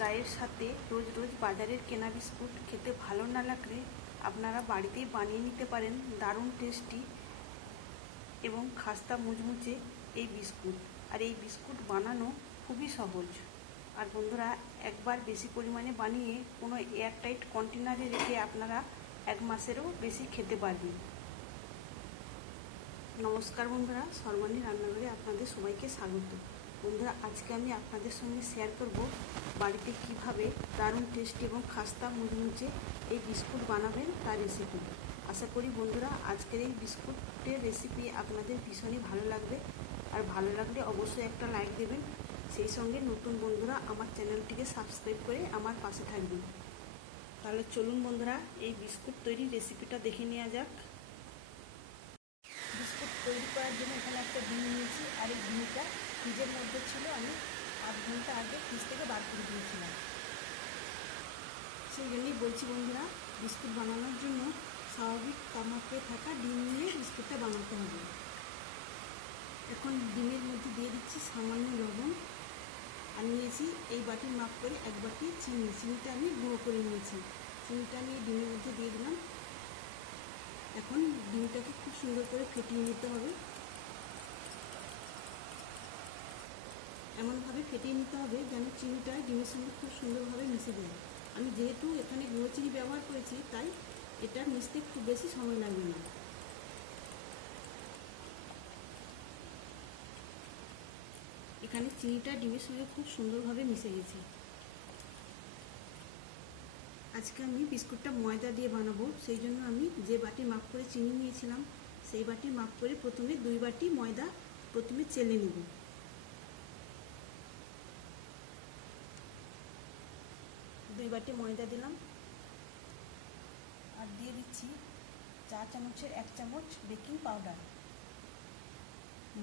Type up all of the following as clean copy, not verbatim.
চায়ের সাথে রোজ রোজ বাজারের কেনা বিস্কুট খেতে ভালো না লাগলে আপনারা বাড়িতেই বানিয়ে নিতে পারেন দারুণ টেস্টি এবং খাস্তা মুচমুচে এই বিস্কুট। আর এই বিস্কুট বানানো খুবই সহজ। আর বন্ধুরা, একবার বেশি পরিমাণে বানিয়ে কোনো এয়ারটাইট কন্টেনারে রেখে আপনারা 1 মাসেরও বেশি খেতে পারবেন। নমস্কার বন্ধুরা, সর্বাণী রান্নাঘরে আপনাদের সবাইকে স্বাগত। বন্ধুরা, আজকে আমি আপনাদের সঙ্গে শেয়ার করব বাড়িতে কিভাবে দারুণ টেস্টি এবং খাস্তা মুচমুচে এই বিস্কুট বানাবেন তার রেসিপি। আশা করি বন্ধুরা আজকের এই বিস্কুটের রেসিপি আপনাদের ভীষণই ভালো লাগবে। আর ভালো লাগলে অবশ্যই একটা লাইক দেবেন। সেই সঙ্গে নতুন বন্ধুরা আমার চ্যানেলটিকে সাবস্ক্রাইব করে আমার পাশে থাকবেন। তাহলে চলুন বন্ধুরা, এই বিস্কুট তৈরির রেসিপিটা দেখে নেওয়া যাক। বিস্কুট তৈরি করার জন্য এখানে একটা ডিম নিয়েছি, আর এই ডিমটা ফ্রিজের মধ্যে ছিল, আমি 8 ঘন্টা আগে ফ্রিজ থেকে বার করে দিয়েছিলাম। সেই জন্যই বলছি বন্ধুরা, বিস্কুট বানানোর জন্য স্বাভাবিক তাপমাত্রায় থাকা ডিম নিয়ে বিস্কুটটা বানাতে হবে। এখন ডিমের মধ্যে দিয়ে দিচ্ছি সামান্য লবণ, আর নিয়েছি এই বাটির মাপ করে 1 বাটি চিনি। চিনিটা আমি গুঁড়ো করে নিয়েছি। চিনিটা আমি ডিমের মধ্যে দিয়ে দিলাম। এখন ডিমটাকে খুব সুন্দর করে ফেটিয়ে নিতে হবে। এমনভাবে ফেটিয়ে নিতে হবে যেন চিনিটা ডিমের সঙ্গে খুব সুন্দরভাবে মিশে যায়। আমি যেহেতু এখানে গুঁড়ো চিনি ব্যবহার করেছি, তাই এটা মিশতে খুব বেশি সময় লাগবে না। এখানে চিনিটা ডিমের সঙ্গে খুব সুন্দরভাবে মিশে গেছে। আজকে আমি বিস্কুটটা ময়দা দিয়ে বানাবো। সেই জন্য আমি যে বাটি মাপ করে চিনি নিয়েছিলাম, সেই বাটি মাপ করে প্রথমে 2 বাটি ময়দা প্রথমে চেলে নেব। দুই বাটি ময়দা দিলাম, আর দিয়ে দিচ্ছি 4 চামচের 1 চামচ বেকিং পাউডার।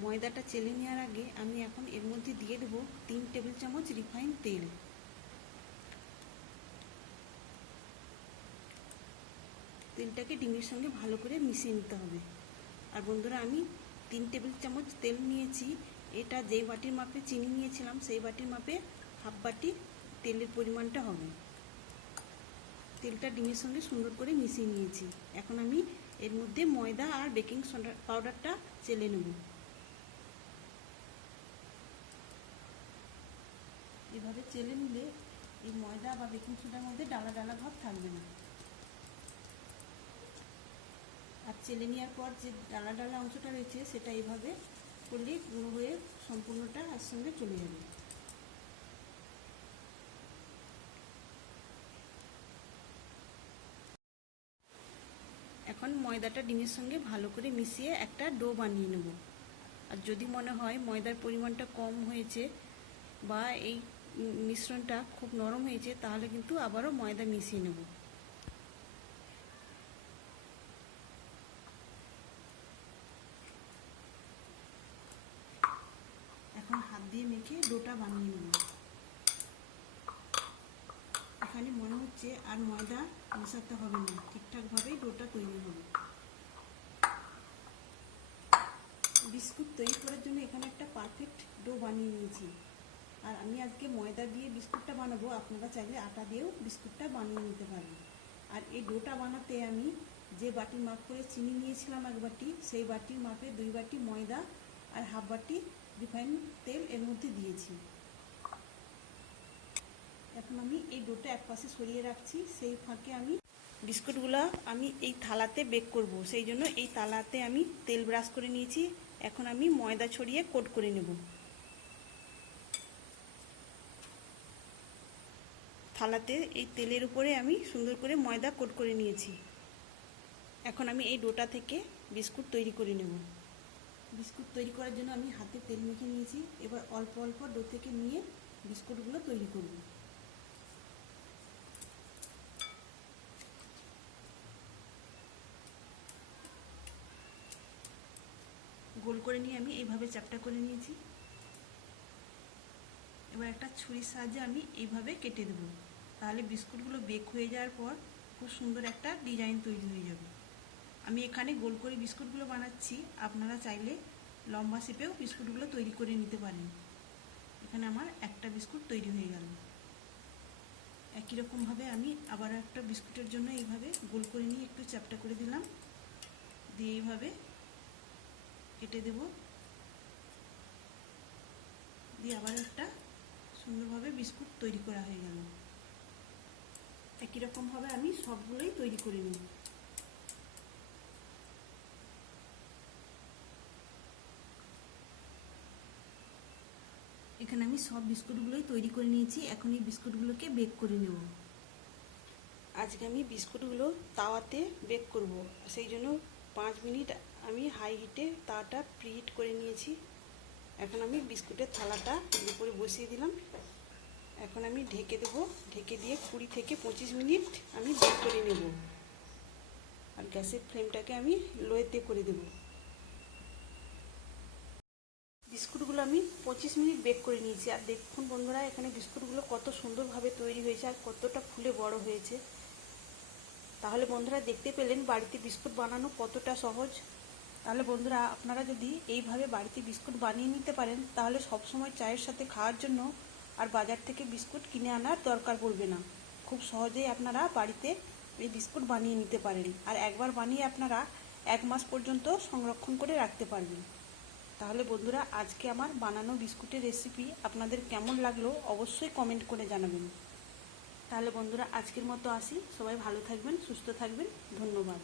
ময়দাটা চেলে নেওয়ার আগে আমি এখন এর মধ্যে দিয়ে দেবো 3 টেবিল চামচ রিফাইন তেল। তেলটাকে ডিমের সঙ্গে ভালো করে মিশিয়ে নিতে হবে। আর বন্ধুরা, আমি 3 টেবিল চামচ তেল নিয়েছি। এটা যেই বাটির মাপে চিনি নিয়েছিলাম, সেই বাটির মাপে হাফ বাটি তেলের পরিমাণটা হবে। তেলটা ডিমের সঙ্গে সুন্দর করে মিশিয়ে নিয়েছি। এখন আমি এর মধ্যে ময়দা আর বেকিং সোডা পাউডারটা চেলে নেব। এভাবে চেলে নিলে এই ময়দা বা বেকিং সোডার মধ্যে ডালা ডালা ভাব থাকবে না। আর চেলে নেওয়ার পর যে ডালা ডালা অংশটা রয়েছে, সেটা এইভাবে করলে গুঁড়ো হয়ে সম্পূর্ণটা আর সঙ্গে চলে যাবে। এখন ময়দাটা ডিমের সঙ্গে ভালো করে মিশিয়ে একটা ডো বানিয়ে নেব। আর যদি মনে হয় ময়দার পরিমাণটা কম হয়েছে বা এই মিশ্রণটা খুব নরম হয়েছে, তাহলে কিন্তু আবারও ময়দা মিশিয়ে নেব। এখন হাত দিয়ে মেখে ডোটা বানিয়ে নেব। এখানে মনে হচ্ছে আর ময়দা মেশাতে হবে না, ঠিকঠাকভাবেই ডোটা তৈরি হবে। বিস্কুট তৈরি করার জন্য এখানে একটা পারফেক্ট ডো বানিয়ে নিয়েছি। আর আমি আজকে ময়দা দিয়ে বিস্কুটটা বানাবো, আপনারা চাইলে আটা দিয়েও বিস্কুটটা বানিয়ে নিতে পারেন। আর এই ডোটা বানাতে আমি যে বাটির মাপ করে চিনি নিয়েছিলাম 1 বাটি, সেই বাটির মাপে 2 বাটি ময়দা আর হাফ বাটি রিফাইন তেল এর মধ্যে দিয়েছি। এখন আমি এই ডোটা এক পাশে সরিয়ে রাখছি। সেই ফাঁকে আমি বিস্কুটগুলো আমি এই থালাতে বেক করব। সেই জন্য এই থালাতে আমি তেল ব্রাশ করে নিয়েছি। এখন আমি ময়দা ছড়িয়ে কোট করে নেব। থালাতে এই তেলের উপরে আমি সুন্দর করে ময়দা কোট করে নিয়েছি। এখন আমি এই ডোটা থেকে বিস্কুট তৈরি করে নেব। বিস্কুট তৈরি করার জন্য আমি হাতে তেল মেখে নিয়েছি। এবার অল্প অল্প ডো থেকে নিয়ে বিস্কুটগুলো তৈরি করব। গোল করে নিয়ে আমি এইভাবে চ্যাপটা করে নিয়েছি। এবার একটা ছুরির সাহায্যে আমি এইভাবে কেটে দেব। তাহলে বিস্কুটগুলো বেক হয়ে যাওয়ার পর খুব সুন্দর একটা ডিজাইন তৈরি হয়ে যাবে। আমি এখানে গোল করে বিস্কুটগুলো বানাচ্ছি, আপনারা চাইলে লম্বা শেপেও বিস্কুটগুলো তৈরি করে নিতে পারেন। এখানে আমার একটা বিস্কুট তৈরি হয়ে গেল। একই রকমভাবে আমি আবার একটা বিস্কুটের জন্য এইভাবে গোল করে নিয়ে একটু চ্যাপটা করে দিলাম, দিয়ে এইভাবে কেটে দেব, দিয়ে আবার একটা সুন্দরভাবে বিস্কুট তৈরি করা হয়ে গেল। একই রকমভাবে আমি সবগুলোই তৈরি করে নেব। এখানে আমি সব বিস্কুটগুলোই তৈরি করে নিয়েছি। এখন এই বিস্কুটগুলোকে বেক করে নেব। আজকে আমি বিস্কুটগুলো তাওয়াতে বেক করব, সেই জন্য 5 মিনিট আমি হাই হিটে তাওয়াটা প্রিহিট করে নিয়েছি। এখন আমি বিস্কুটের থালাটা উপরে বসিয়ে দিলাম। এখন আমি ঢেকে দেবো, ঢেকে দিয়ে 20 থেকে 25 মিনিট আমি বেক করে নেব। আর গ্যাসের ফ্লেমটাকে আমি লোতে করে দেব। বিস্কুটগুলো আমি 25 মিনিট বেক করে নিয়েছি। আর দেখুন বন্ধুরা, এখানে বিস্কুটগুলো কত সুন্দরভাবে তৈরি হয়েছে আর কতটা ফুলে বড় হয়েছে। তাহলে বন্ধুরা দেখতে পেলেন বাড়িতে বিস্কুট বানানো কতটা সহজ। তাহলে বন্ধুরা আপনারা যদি এইভাবে বাড়িতে বিস্কুট বানিয়ে নিতে পারেন, তাহলে সবসময় চায়ের সাথে খাওয়ার জন্য আর বাজার থেকে বিস্কুট কিনে আনার দরকার পড়বে না। খুব সহজেই আপনারা বাড়িতে এই বিস্কুট বানিয়ে নিতে পারেন। আর একবার বানিয়ে আপনারা 1 মাস পর্যন্ত সংরক্ষণ করে রাখতে পারবেন। তাহলে বন্ধুরা আজকে আমার বানানো বিস্কুটের রেসিপি আপনাদের কেমন লাগলো অবশ্যই কমেন্ট করে জানাবেন। তাহলে বন্ধুরা আজকের মতো আসি। সবাই ভালো থাকবেন, সুস্থ থাকবেন। ধন্যবাদ।